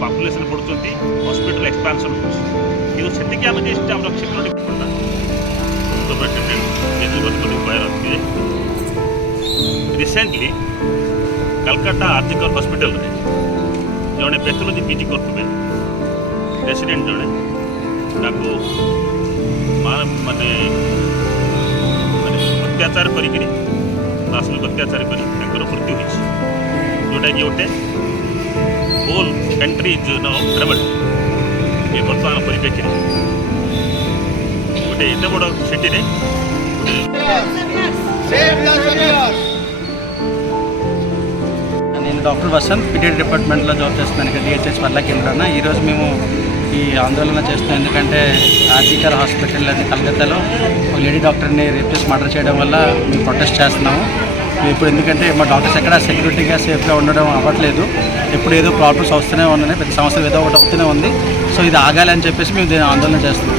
पॉपुलेशन बढ़ुंट hospital expansion हो से आम सिक्यूरीटी रिसेंटली कलकत्ता आर्जिकल हॉस्पिटल रे जड़े पैथोलॉजी पीजी करते रेसिडेंट जड़े माने अत्याचार करी आश्रमिक अत्याचार कर मृत्यु होती जोटा कि गोटे होल कंट्री ट्रेवल ये बर्तमान परिप्रेक्षी गोटे एत बड़ सिटी నేను డాక్టర్ వసంత్ పీడియాట్రిక్ డిపార్ట్మెంట్లో జాబ్ చేస్తున్నాను ఇక్కడ డిహెచ్ఎస్ పర్లా కేంద్రాన. ఈరోజు మేము ఈ ఆందోళన చేస్తున్నాం ఎందుకంటే ఆర్జికర్ హాస్పిటల్ అది కలకత్తాలో ఒక లేడీ డాక్టర్ని రేప్ చేసి మర్డర్ చేయడం వల్ల మేము ప్రొటెస్ట్ చేస్తున్నాము. ఇప్పుడు ఎందుకంటే మా డాక్టర్స్ ఎక్కడ సెక్యూరిటీగా సేఫ్గా ఉండడం అవ్వట్లేదు, ఎప్పుడు ఏదో ప్రాబ్లమ్స్ వస్తూనే ఉన్నాయి, ప్రతి సంవత్సరం ఏదో ఒకటి అవుతూనే ఉంది. సో ఇది ఆగాలని చెప్పేసి మేము దీన్ని ఆందోళన చేస్తున్నాం.